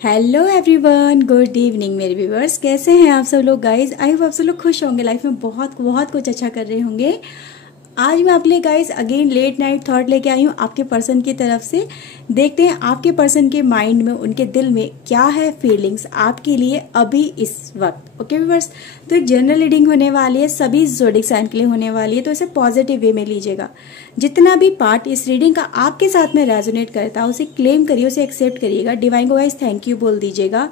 Hello everyone, good evening मेरे viewers. कैसे हैं आप सब लोग गाइज? आई होप आप सब लोग खुश होंगे, लाइफ में बहुत बहुत कुछ अच्छा कर रहे होंगे। आज मैं आपके लिए guys again let night thought लेके आई हूँ आपके पर्सन की तरफ से। देखते हैं आपके पर्सन के माइंड में, उनके दिल में क्या है फीलिंग्स आपके लिए अभी इस वक्त। ओके व्यूवर्स, तो एक जनरल रीडिंग होने वाली है, सभी ज़ोडिक साइन के लिए होने वाली है, तो इसे पॉजिटिव वे में लीजिएगा। जितना भी पार्ट इस रीडिंग का आपके साथ में रेजोनेट करता है उसे क्लेम करिए, उसे एक्सेप्ट करिएगा। डिवाइन को गाइस थैंक यू बोल दीजिएगा।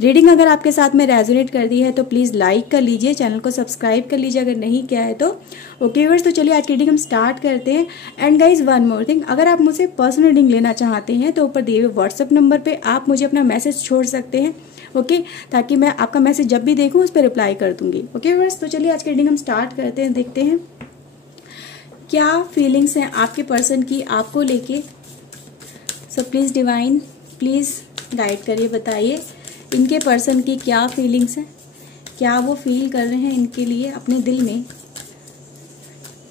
रीडिंग अगर आपके साथ में रेजोनेट कर दी है तो प्लीज़ लाइक कर लीजिए, चैनल को सब्सक्राइब कर लीजिए अगर नहीं किया है तो। ओके व्यूअर्स, तो चलिए आज की रीडिंग हम स्टार्ट करते हैं। And guys one more thing, अगर आप मुझसे पर्सनल रीडिंग लेना चाहते हैं तो ऊपर दिए हुए व्हाट्सएप नंबर पे आप मुझे अपना मैसेज छोड़ सकते हैं। ओके ताकि मैं आपका मैसेज जब भी देखूं उस पर रिप्लाई कर दूंगी। ओके व्यूअर्स, तो चलिए आज की रीडिंग हम स्टार्ट करते हैं। देखते हैं क्या फीलिंग्स हैं आपके पर्सन की आपको लेके। So please divine please guide करिए, बताइए इनके पर्सन की क्या फीलिंग्स हैं, क्या वो फील कर रहे हैं इनके लिए अपने दिल में।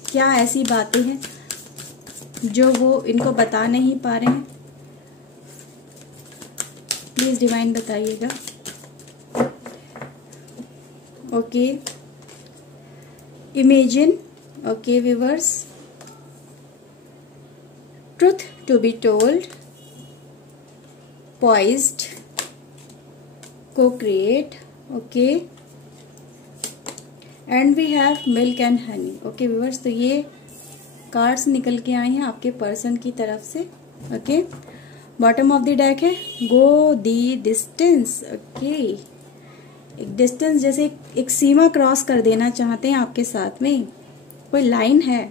क्या ऐसी बातें हैं जो वो इनको बता नहीं पा रहे हैं, प्लीज़ डिवाइन बताइएगा। Okay imagine, okay viewers, truth to be told, poised, co-create, okay, and we have milk and honey. Okay viewers, तो ये कार्ड्स निकल के आए हैं आपके पर्सन की तरफ से। Okay bottom of the deck है गो दी डिस्टेंस। ओके एक डिस्टेंस, जैसे एक सीमा क्रॉस कर देना चाहते हैं आपके साथ में, कोई लाइन है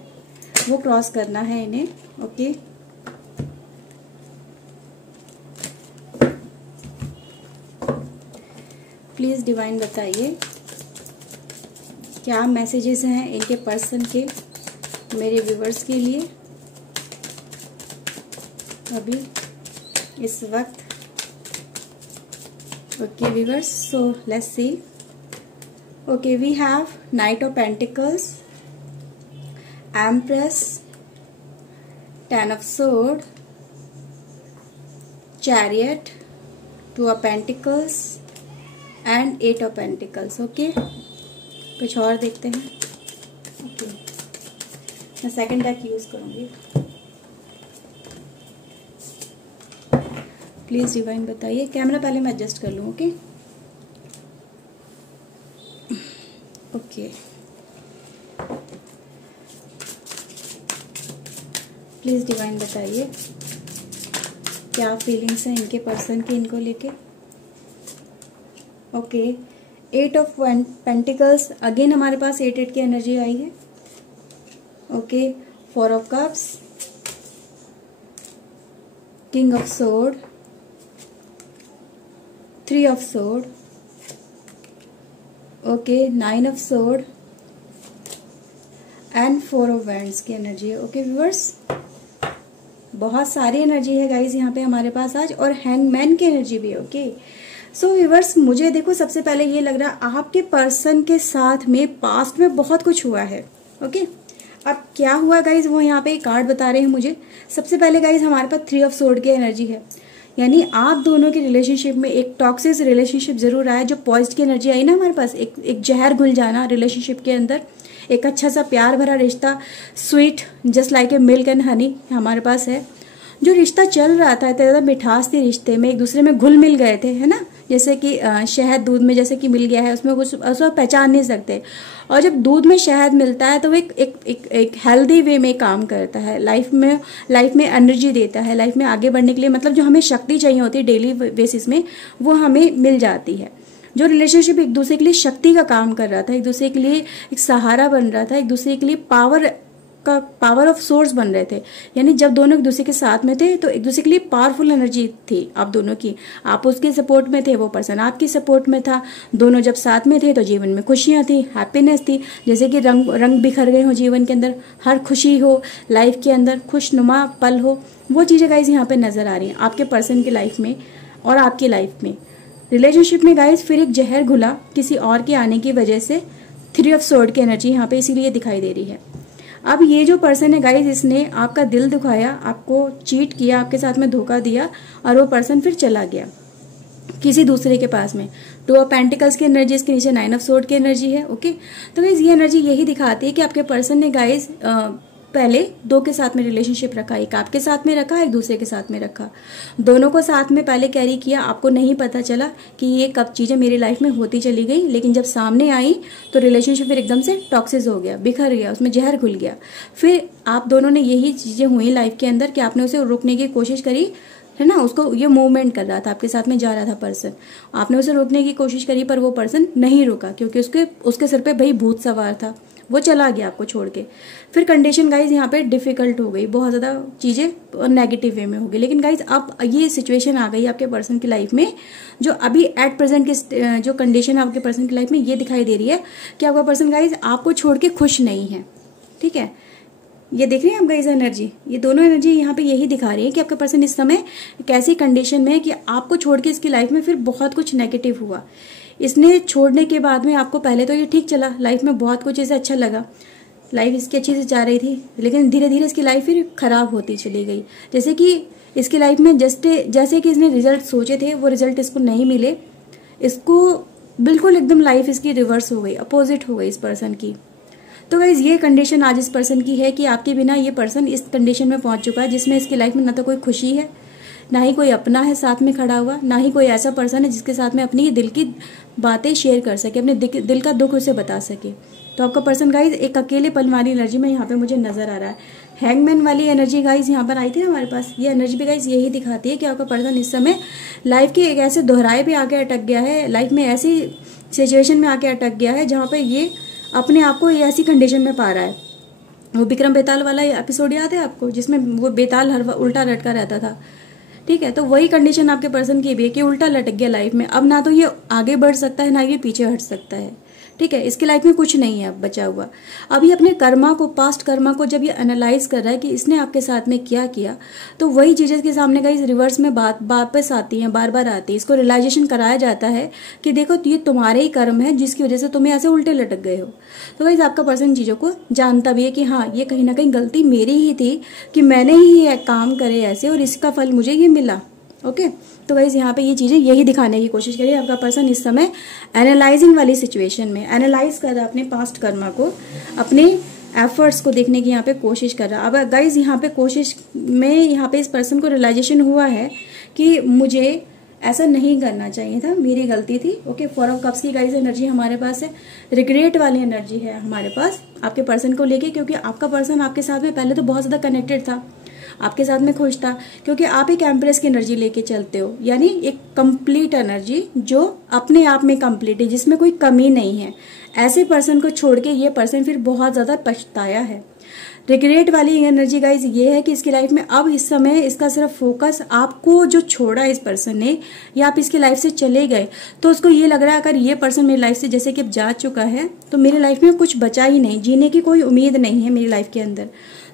वो क्रॉस करना है इन्हें। ओके प्लीज़ डिवाइन बताइए क्या मैसेजेस हैं इनके पर्सन के मेरे व्यूवर्स के लिए अभी इस वक्त। Okay viewers, so let's see. Okay we have knight of pentacles, empress, ten of sword, chariot, two of pentacles and eight of pentacles. Okay कुछ और देखते हैं। ओके मैं सेकंड डेक यूज करूंगी। प्लीज डिवाइन बताइए। कैमरा पहले मैं एडजस्ट कर लूँ। ओके ओके प्लीज डिवाइन बताइए क्या फीलिंग्स हैं इनके पर्सन की इनको लेके। Okay eight of pentacles, again हमारे पास एट की एनर्जी आई है। Okay four of cups, king of sword, three of sword, okay nine of sword and four of wands की एनर्जी है। ओके व्यूअर्स, बहुत सारी एनर्जी है गाइज यहाँ पे हमारे पास आज, और हैंगमैन की एनर्जी भी है। ओके सो व्यूअर्स, मुझे देखो सबसे पहले ये लग रहा है आपके पर्सन के साथ में पास्ट में बहुत कुछ हुआ है। ओके अब क्या हुआ गाइज वो यहाँ पे कार्ड बता रहे हैं मुझे। सबसे पहले गाइज हमारे पास थ्री ऑफ सोर्ड की एनर्जी है, यानी आप दोनों की रिलेशनशिप में एक टॉक्सिक रिलेशनशिप जरूर आया। जो पॉइज्ड की एनर्जी आई ना हमारे पास, एक जहर घुल जाना रिलेशनशिप के अंदर, एक अच्छा सा प्यार भरा रिश्ता, sweet just like a milk and honey हमारे पास है। जो रिश्ता चल रहा था इतना ज़्यादा मिठास थी रिश्ते में, एक दूसरे में घुल मिल गए थे, है ना, जैसे कि शहद दूध में जैसे कि मिल गया है, उसमें कुछ उसको पहचान नहीं सकते। और जब दूध में शहद मिलता है तो वो एक हेल्दी वे में काम करता है, लाइफ में एनर्जी देता है, लाइफ में आगे बढ़ने के लिए, मतलब जो हमें शक्ति चाहिए होती है डेली बेसिस में वो हमें मिल जाती है। जो रिलेशनशिप एक दूसरे के लिए शक्ति का काम कर रहा था, एक दूसरे के लिए एक सहारा बन रहा था, एक दूसरे के लिए पावर ऑफ सोर्स बन रहे थे, यानी जब दोनों एक दूसरे के साथ में थे तो एक दूसरे के लिए पावरफुल एनर्जी थी आप दोनों की। आप उसके सपोर्ट में थे, वो पर्सन आपकी सपोर्ट में था, दोनों जब साथ में थे तो जीवन में खुशियां थी, हैप्पीनेस थी, जैसे कि रंग बिखर गए हो जीवन के अंदर, हर खुशी हो लाइफ के अंदर, खुशनुमा पल हो, वो चीज़ें गाइज यहाँ पे नजर आ रही हैं आपके पर्सन की लाइफ में और आपकी लाइफ में। रिलेशनशिप में गाइज फिर एक जहर घुला किसी और के आने की वजह से, थ्री ऑफ सोर्ड की एनर्जी यहाँ पे इसीलिए दिखाई दे रही है। अब ये जो पर्सन है गाइज, इसने आपका दिल दुखाया, आपको चीट किया, आपके साथ में धोखा दिया और वो पर्सन फिर चला गया। किसी दूसरे के पास में। 2 ऑफ पेंटिकल्स की एनर्जी, इसके नीचे 9 ऑफ सोर्ड की एनर्जी है। ओके, तो गाइज ये एनर्जी यही दिखाती है कि आपके पर्सन ने गाइज पहले 2 के साथ में रिलेशनशिप रखा, एक आपके साथ में रखा, एक दूसरे के साथ में रखा, दोनों को साथ में पहले कैरी किया। आपको नहीं पता चला कि ये कब चीजें मेरी लाइफ में होती चली गई, लेकिन जब सामने आई तो रिलेशनशिप फिर एकदम से टॉक्सिस हो गया, बिखर गया, उसमें जहर घुल गया। फिर आप दोनों ने यही चीजें हुई लाइफ के अंदर कि आपने उसे रोकने की कोशिश करी, है ना, उसको ये मूवमेंट कर रहा था, आपके साथ में जा रहा था पर्सन, आपने उसे रोकने की कोशिश करी पर वो पर्सन नहीं रुका, क्योंकि उसके सिर पे भाई भूत सवार था, वो चला गया आपको छोड़ के। फिर कंडीशन गाइज यहाँ पे डिफिकल्ट हो गई, बहुत ज्यादा चीजें नेगेटिव वे में हो गई। लेकिन गाइज अब ये सिचुएशन आ गई आपके पर्सन की लाइफ में, जो अभी एट प्रेजेंट की जो कंडीशन आपके पर्सन की लाइफ में ये दिखाई दे रही है कि आपका पर्सन गाइज आपको छोड़ के खुश नहीं है। ठीक है, ये देख रहे हैं आप गाइज एनर्जी, ये दोनों एनर्जी यहाँ पे यही दिखा रही है कि आपका पर्सन इस समय एक ऐसी कंडीशन में है कि आपको छोड़ के इसकी लाइफ में फिर बहुत कुछ नेगेटिव हुआ। इसने छोड़ने के बाद में आपको पहले तो ये ठीक चला, लाइफ में बहुत कुछ इसे अच्छा लगा, लाइफ इसकी अच्छी से जा रही थी, लेकिन धीरे धीरे इसकी लाइफ फिर खराब होती चली गई। जैसे कि इसकी लाइफ में जैसे कि इसने रिजल्ट सोचे थे वो रिजल्ट इसको नहीं मिले, इसको बिल्कुल एकदम लाइफ इसकी रिवर्स हो गई, अपोजिट हो गई इस पर्सन की। तो गाइज ये कंडीशन आज इस पर्सन की है कि आपके बिना ये पर्सन इस कंडीशन में पहुंच चुका है जिसमें इसकी लाइफ में ना तो कोई खुशी है, ना ही कोई अपना है साथ में खड़ा हुआ, ना ही कोई ऐसा पर्सन है जिसके साथ में अपनी दिल की बातें शेयर कर सके, अपने दिल का दुख उसे बता सके। तो आपका पर्सन गाइज एक अकेले पल वाली एनर्जी में यहाँ पे मुझे नजर आ रहा है। हैंगमैन वाली एनर्जी गाइज यहाँ पर आई थी ना हमारे पास, ये एनर्जी भी गाइज यही दिखाती है कि आपका पर्सन इस समय लाइफ के एक ऐसे दोहराए पे आके अटक गया है, लाइफ में ऐसी सिचुएशन में आके अटक गया है जहाँ पे ये अपने आप को ऐसी कंडीशन में पा रहा है। वो विक्रम बेताल वाला एपिसोड याद है आपको, जिसमें वो बेताल हर उल्टा लटका रहता था। ठीक है, तो वही कंडीशन आपके पर्सन की भी है कि उल्टा लटक गया लाइफ में। अब ना तो ये आगे बढ़ सकता है, ना ये पीछे हट सकता है। ठीक है, इसकी लाइफ में कुछ नहीं है अब बचा हुआ। अभी अपने कर्मा को, पास्ट कर्मा को जब ये एनालाइज कर रहा है कि इसने आपके साथ में क्या किया, तो वही चीजें के सामने का इस रिवर्स में वापस आती हैं, बार बार आती है। इसको रियलाइजेशन कराया जाता है कि देखो ये तुम्हारे ही कर्म है जिसकी वजह से तुम्हें ऐसे उल्टे लटक गए हो। तो गाइस आपका पर्सन चीजों को जानता भी है कि हाँ, ये कहीं ना कहीं गलती मेरी ही थी कि मैंने ही ये काम करे ऐसे और इसका फल मुझे ये मिला। ओके, तो गाइस यहाँ पे ये चीजें यही दिखाने की कोशिश करिए। आपका पर्सन इस समय एनालाइजिंग वाली सिचुएशन में एनालाइज कर रहा है अपने पास्ट कर्मा को, अपने एफर्ट्स को देखने की यहाँ पे कोशिश कर रहा है। अब गाइस यहाँ पे कोशिश में यहाँ पे इस पर्सन को रियलाइजेशन हुआ है कि मुझे ऐसा नहीं करना चाहिए था, मेरी गलती थी। ओके, 4 ऑफ कप्स की गाइस एनर्जी हमारे पास है, रिग्रेट वाली एनर्जी है हमारे पास आपके पर्सन को लेके, क्योंकि आपका पर्सन आपके साथ में पहले तो बहुत ज्यादा कनेक्टेड था, आपके साथ में खुश था, क्योंकि आप एक एम्प्रेस की एनर्जी लेके चलते हो, यानी एक कंप्लीट एनर्जी जो अपने आप में कंप्लीट है, जिसमें कोई कमी नहीं है। ऐसे पर्सन को छोड़ के ये पर्सन फिर बहुत ज्यादा पछताया है। रिग्रेट वाली एनर्जी गाइज ये है कि इसकी लाइफ में अब इस समय इसका सिर्फ फोकस, आपको जो छोड़ा इस पर्सन ने या आप इसकी लाइफ से चले गए तो उसको ये लग रहा है अगर ये पर्सन मेरी लाइफ से जैसे कि अब जा चुका है तो मेरी लाइफ में कुछ बचा ही नहीं, जीने की कोई उम्मीद नहीं है मेरी लाइफ के अंदर।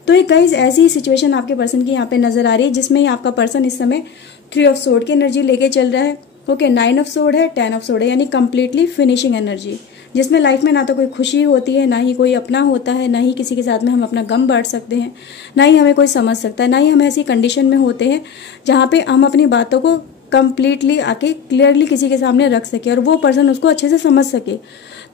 तो एक गाइज ऐसी सिचुएशन आपके पर्सन की यहाँ पे नजर आ रही है जिसमें आपका पर्सन इस समय 3 ऑफ सोर्ड की एनर्जी लेके चल रहा है। ओके, 9 ऑफ सोर्ड है, 10 ऑफ सोर्ड है, यानी कंप्लीटली फिनिशिंग एनर्जी, जिसमें लाइफ में ना तो कोई खुशी होती है, ना ही कोई अपना होता है, ना ही किसी के साथ में हम अपना गम बांट सकते हैं, ना ही हमें कोई समझ सकता है, ना ही हम ऐसी कंडीशन में होते हैं जहाँ पे हम अपनी बातों को कंप्लीटली आके क्लियरली किसी के सामने रख सके और वो पर्सन उसको अच्छे से समझ सके।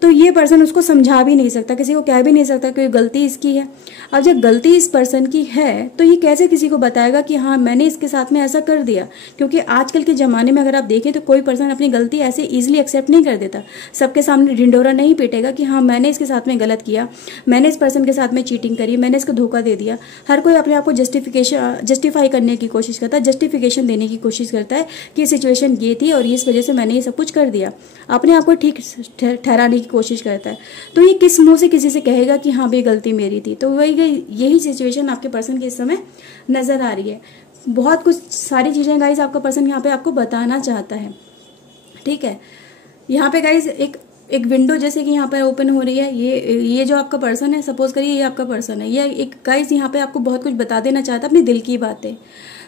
तो ये पर्सन उसको समझा भी नहीं सकता, किसी को कह भी नहीं सकता कि गलती इसकी है। अब जब गलती इस पर्सन की है तो ये कैसे किसी को बताएगा कि हाँ मैंने इसके साथ में ऐसा कर दिया, क्योंकि आजकल के जमाने में अगर आप देखें तो कोई पर्सन अपनी गलती ऐसे इजीली एक्सेप्ट नहीं कर देता, सबके सामने ढिंडोरा नहीं पीटेगा कि हाँ मैंने इसके साथ में गलत किया, मैंने इस पर्सन के साथ में चीटिंग करी, मैंने इसको धोखा दे दिया। हर कोई अपने आप को जस्टिफाई करने की कोशिश करता है, जस्टिफिकेशन देने की कोशिश करता है कि सिचुएशन ये थी और इस वजह से मैंने ये सब कुछ कर दिया, अपने आप को ठीक ठहराने की कोशिश करता है। तो ये किस मुंह से किसी से कहेगा कि हाँ भाई गलती मेरी थी। तो वही यही सिचुएशन आपके पर्सन के इस समय नजर आ रही है। बहुत कुछ सारी चीजें गाइज आपका पर्सन यहाँ पे आपको बताना चाहता है। ठीक है, यहाँ पे गाइज एक विंडो जैसे कि यहाँ पे ओपन हो रही है। ये जो आपका पर्सन है, सपोज करिए ये आपका पर्सन है, ये एक गाइज यहाँ पे आपको बहुत कुछ बता देना चाहता है, अपनी दिल की बातें,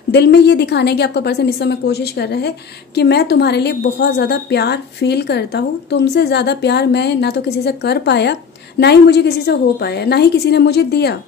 दिल में ये दिखाने की आपका पर्सन इस समय कोशिश कर रहा है कि मैं तुम्हारे लिए बहुत ज्यादा प्यार फील करता हूँ, तुमसे ज्यादा प्यार मैं ना तो किसी से कर पाया, ना ही मुझे किसी से हो पाया, ना ही किसी ने मुझे दिया।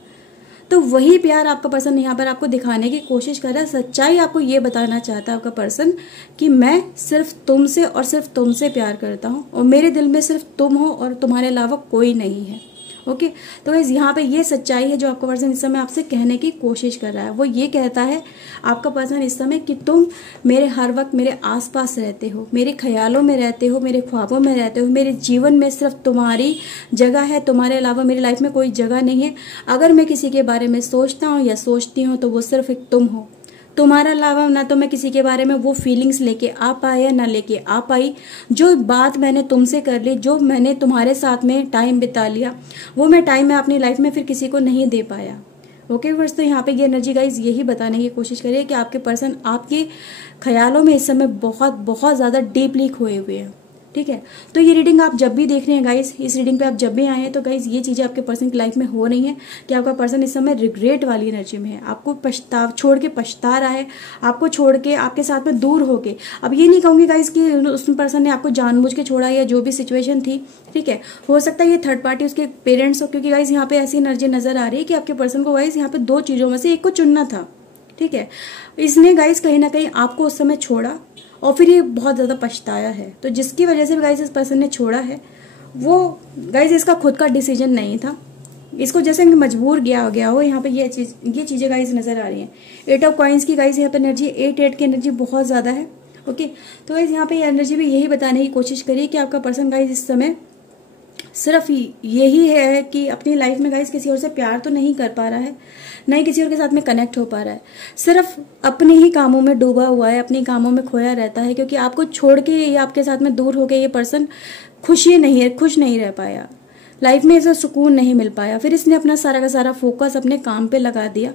तो वही प्यार आपका पर्सन यहाँ पर आपको दिखाने की कोशिश कर रहा है। सच्चाई आपको ये बताना चाहता है आपका पर्सन कि मैं सिर्फ तुमसे और सिर्फ तुमसे प्यार करता हूँ और मेरे दिल में सिर्फ तुम हो और तुम्हारे अलावा कोई नहीं है। ओके, तो गाइस यहाँ पे ये सच्चाई है जो आपका पर्सन इस समय आपसे कहने की कोशिश कर रहा है। वो ये कहता है आपका पर्सन इस समय कि तुम मेरे हर वक्त मेरे आसपास रहते हो, मेरे ख्यालों में रहते हो, मेरे ख्वाबों में रहते हो, मेरे जीवन में सिर्फ तुम्हारी जगह है, तुम्हारे अलावा मेरी लाइफ में कोई जगह नहीं है। अगर मैं किसी के बारे में सोचता हूँ या सोचती हूँ तो वो सिर्फ एक तुम हो। तुम्हारा अलावा ना तो मैं किसी के बारे में वो फीलिंग्स लेके आ पाया ना लेके आ पाई। जो बात मैंने तुमसे कर ली, जो मैंने तुम्हारे साथ में टाइम बिता लिया, वो मैं टाइम में अपनी लाइफ में फिर किसी को नहीं दे पाया। ओके व्यूअर्स, तो यहाँ पे ये एनर्जी गाइज यही बताने की कोशिश करिए कि आपके पर्सन आपके ख्यालों में इस समय बहुत बहुत ज्यादा डीपली खोए हुए हैं। ठीक है, तो ये रीडिंग आप जब भी देख रहे हैं गाइस, इस रीडिंग पे आप जब भी आए हैं तो गाइस ये चीजें आपके पर्सन की लाइफ में हो रही हैं कि आपका पर्सन इस समय रिग्रेट वाली एनर्जी में है। आपको छोड़ के पछता रहा है, आपको छोड़ के आपके साथ में दूर हो गए। अब ये नहीं कहूंगी गाइस कि उस पर्सन ने आपको जानबूझ के छोड़ा या जो भी सिचुएशन थी। ठीक है, हो सकता है ये थर्ड पार्टी उसके पेरेंट्स हो, क्योंकि गाइस यहाँ पे ऐसी एनर्जी नजर आ रही है कि आपके पर्सन को गाइस यहाँ पे दो चीजों में से एक को चुनना था। ठीक है, इसने गाइस कहीं ना कहीं आपको उस समय छोड़ा और फिर ये बहुत ज्यादा पछताया है। तो जिसकी वजह से गाइस इस पर्सन ने छोड़ा है वो गाइस इसका खुद का डिसीजन नहीं था, इसको जैसे मजबूर गया हो। यहाँ पे ये चीजें गाइस नजर आ रही हैं। 8 ऑफ कॉइंस की गाइस यहाँ पे एनर्जी 8 की एनर्जी बहुत ज्यादा है। ओके, तो गाइस यहाँ पे एनर्जी भी यही बताने की कोशिश करिए कि आपका पर्सन गाइस इस समय सिर्फ यही है कि अपनी लाइफ में गाइस किसी और से प्यार तो नहीं कर पा रहा है, ना ही किसी और के साथ में कनेक्ट हो पा रहा है, सिर्फ अपने ही कामों में डूबा हुआ है, अपने कामों में खोया रहता है। क्योंकि आपको छोड़ के या आपके साथ में दूर होके ये पर्सन खुश नहीं रह पाया, लाइफ में ऐसा सुकून नहीं मिल पाया। फिर इसने अपना सारा का सारा फोकस अपने काम पे लगा दिया,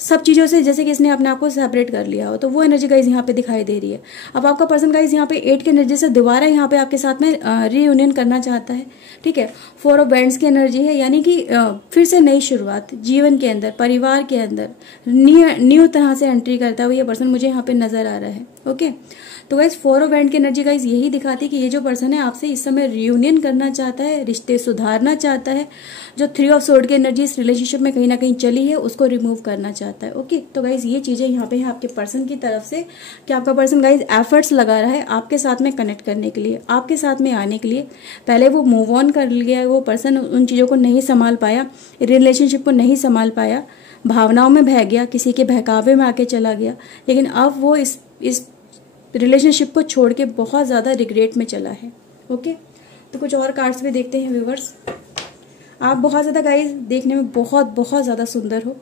सब चीजों से, जैसे कि इसने अपने आप को सेपरेट कर लिया हो। तो वो एनर्जी गाइज यहाँ पे दिखाई दे रही है। अब आपका पर्सन गाइज यहाँ पे 8 की एनर्जी से दोबारा यहाँ पे आपके साथ में रीयूनियन करना चाहता है। ठीक है, 4 ऑफ वैंड्स की एनर्जी है, यानी कि फिर से नई शुरुआत जीवन के अंदर, परिवार के अंदर न्यू तरह से एंट्री करता हुआ ये पर्सन मुझे यहाँ पे नजर आ रहा है। ओके, तो गाइज 4 ऑफ वैंड की एनर्जी गाइज यही दिखाती है कि ये जो पर्सन है आपसे इस समय रियूनियन करना चाहता है, रिश्ते सुधारना चाहता है। जो 3 ऑफ सोर्ड की एनर्जी इस रिलेशनशिप में कहीं ना कहीं चली है उसको रिमूव करना चाहता है। ओके, तो गाइज ये चीजें यहाँ पे है आपके पर्सन की तरफ से कि आपका पर्सन गाइज एफर्ट्स लगा रहा है आपके साथ में कनेक्ट करने के लिए, आपके साथ में आने के लिए। पहले वो मूव ऑन कर लिया, वो पर्सन उन चीजों को नहीं संभाल पाया, रिलेशनशिप को नहीं संभाल पाया, भावनाओं में बह गया, किसी के बहकावे में आके चला गया। लेकिन अब वो इस रिलेशनशिप को छोड़ के बहुत ज्यादा रिग्रेट में चला है। ओके, तो कुछ और कार्ड्स भी देखते हैं व्यूवर्स। आप बहुत ज्यादा गाइस देखने में बहुत ज्यादा सुंदर हो,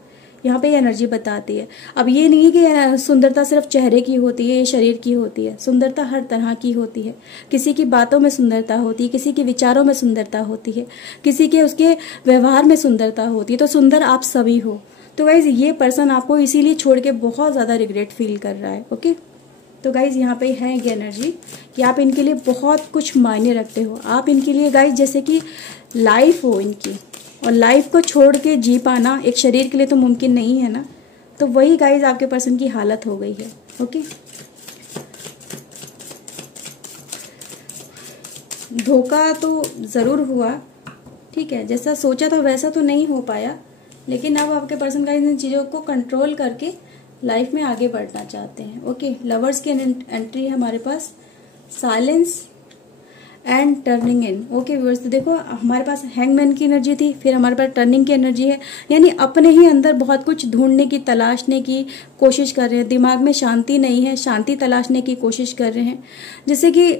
यहाँ पे ये एनर्जी बताती है। अब ये नहीं कि सुंदरता सिर्फ चेहरे की होती है, शरीर की होती है, सुंदरता हर तरह की होती है। किसी की बातों में सुंदरता होती है, किसी के विचारों में सुंदरता होती है, किसी के उसके व्यवहार में सुंदरता होती है। तो सुंदर आप सभी हो। तो गाइज ये पर्सन आपको इसीलिए छोड़ के बहुत ज्यादा रिग्रेट फील कर रहा है। ओके, तो गाइज यहाँ पे है ये एनर्जी कि आप इनके लिए बहुत कुछ मायने रखते हो। आप इनके लिए गाइज जैसे कि लाइफ हो इनकी, और लाइफ को छोड़ के जी पाना एक शरीर के लिए तो मुमकिन नहीं है ना। तो वही गाइज आपके पर्सन की हालत हो गई है। ओके, धोखा तो जरूर हुआ। ठीक है, जैसा सोचा था वैसा तो नहीं हो पाया, लेकिन अब आपके पर्सन गाइज इन चीजों को कंट्रोल करके लाइफ में आगे बढ़ना चाहते हैं। ओके, लवर्स की एंट्री है हमारे पास, silence and turning in. Okay viewers, तो देखो हमारे पास हैंगमैन की एनर्जी थी, फिर हमारे पास टर्निंग की एनर्जी है, यानी अपने ही अंदर बहुत कुछ ढूंढने की, तलाशने की कोशिश कर रहे हैं। दिमाग में शांति नहीं है, शांति तलाशने की कोशिश कर रहे हैं। जैसे कि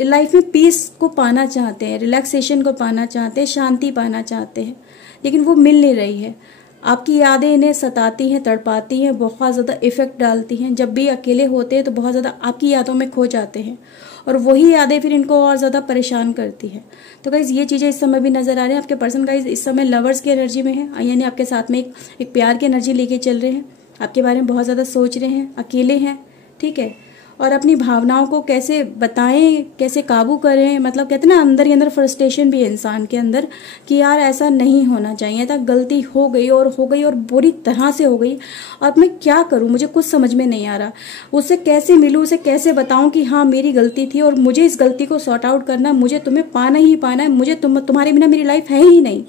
लाइफ में पीस को पाना चाहते हैं, रिलैक्सेशन को पाना चाहते हैं, शांति पाना चाहते हैं, लेकिन वो मिल नहीं रही है। आपकी यादें इन्हें सताती हैं, तड़पाती हैं, बहुत ज़्यादा इफेक्ट डालती हैं। जब भी अकेले होते हैं तो बहुत ज़्यादा आपकी यादों में खो जाते हैं, और वही यादें फिर इनको और ज़्यादा परेशान करती है। तो गाइज ये चीज़ें इस समय भी नजर आ रही हैं। आपके पर्सन गाइज इस समय लवर्स की एनर्जी में है, यानी आपके साथ में एक प्यार की एनर्जी लेके चल रहे हैं, आपके बारे में बहुत ज़्यादा सोच रहे हैं, अकेले हैं। ठीक है, और अपनी भावनाओं को कैसे बताएं, कैसे काबू करें, मतलब कहते हैं ना अंदर ही अंदर फ्रस्ट्रेशन भी है इंसान के अंदर कि यार ऐसा नहीं होना चाहिए, ऐसा गलती हो गई और बुरी तरह से हो गई, अब मैं क्या करूं, मुझे कुछ समझ में नहीं आ रहा, उससे कैसे मिलूं, उसे कैसे बताऊं कि हाँ मेरी गलती थी और मुझे इस गलती को सॉर्ट आउट करना, मुझे तुम्हें पाना ही पाना है, मुझे तुम्हारे बिना मेरी लाइफ है ही नहीं।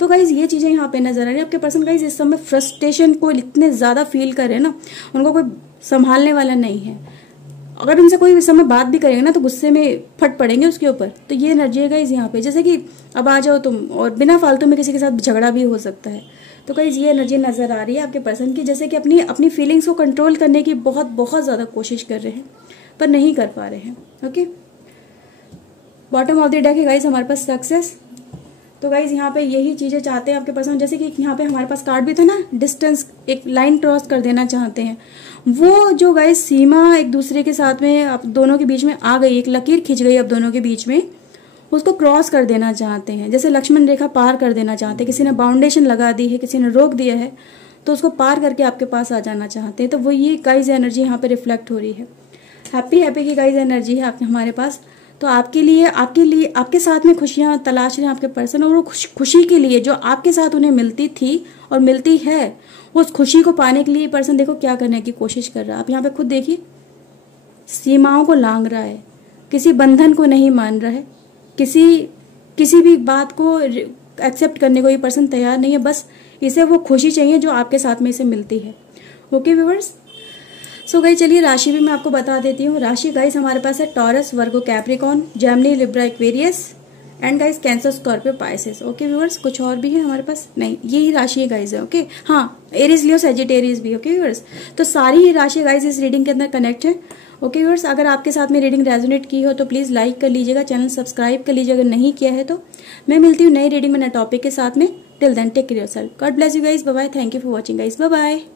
तो गाइज ये चीजें यहाँ पे नजर आ रही है। आपके पर्सन गाइज इस समय फ्रस्ट्रेशन को इतने ज्यादा फील कर रहे हैं ना, उनको कोई संभालने वाला नहीं है। अगर उनसे कोई इस समय बात भी करेंगे ना तो गुस्से में फट पड़ेंगे उसके ऊपर। तो ये एनर्जी है गाइज यहाँ पे, जैसे कि अब आ जाओ तुम, और बिना फालतू में किसी के साथ झगड़ा भी हो सकता है। तो गाइज ये एनर्जी नजर आ रही है आपके पर्सन की, जैसे कि अपनी फीलिंग्स को कंट्रोल करने की बहुत बहुत ज्यादा कोशिश कर रहे हैं पर नहीं कर पा रहे हैं। Okay, bottom of the deck है गाइज हमारे पास सक्सेस। तो गाइज यहाँ पे यही चीजें चाहते हैं आपके पर्सन, जैसे कि यहाँ पे हमारे पास कार्ड भी था ना, डिस्टेंस, एक लाइन क्रॉस कर देना चाहते हैं। वो जो गाइज सीमा एक दूसरे के साथ में आप दोनों के बीच में आ गई, एक लकीर खिंच गई अब दोनों के बीच में, उसको क्रॉस कर देना चाहते हैं। जैसे लक्ष्मण रेखा पार कर देना चाहते हैं, किसी ने बाउंडेशन लगा दी है, किसी ने रोक दिया है, तो उसको पार करके आपके पास आ जाना चाहते हैं। तो वो ये गाइज एनर्जी यहाँ पे रिफ्लेक्ट हो रही है। हैप्पी की गाइज एनर्जी है आपके हमारे पास। तो आपके लिए आपके साथ में खुशियां तलाश रहे हैं आपके पर्सन, और वो खुशी के लिए जो आपके साथ उन्हें मिलती थी और मिलती है, उस खुशी को पाने के लिए पर्सन देखो क्या करने की कोशिश कर रहा है। आप यहाँ पे खुद देखिए, सीमाओं को लांघ रहा है, किसी बंधन को नहीं मान रहा है, किसी भी बात को एक्सेप्ट करने को ये पर्सन तैयार नहीं है। बस इसे वो खुशी चाहिए जो आपके साथ में इसे मिलती है। ओके व्यूअर्स, सो गाइस चलिए राशि भी मैं आपको बता देती हूँ। राशि गाइस हमारे पास है taurus, Virgo, Capricorn, Gemini, Libra, Aquarius and guys cancer, Scorpio, Pisces. Okay viewers, कुछ और भी है हमारे पास? नहीं, यही राशि है गाइस है। ओके, हाँ, एरीज, लियो, सजिटेरियस भी। ओके व्यूअर्स, तो सारी ही राशि गाइस इस रीडिंग के अंदर कनेक्ट है। ओके व्यूअर्स, अगर आपके साथ में रीडिंग रेजोनेट की हो तो प्लीज लाइक कर लीजिएगा, चैनल सब्सक्राइब कर लीजिए अगर नहीं किया है तो। मैं मिलती हूँ नई रीडिंग में नए टॉपिक के साथ में। Till then take care yourself, God bless you guys, bye bye, thank you for watching guys, bye bye.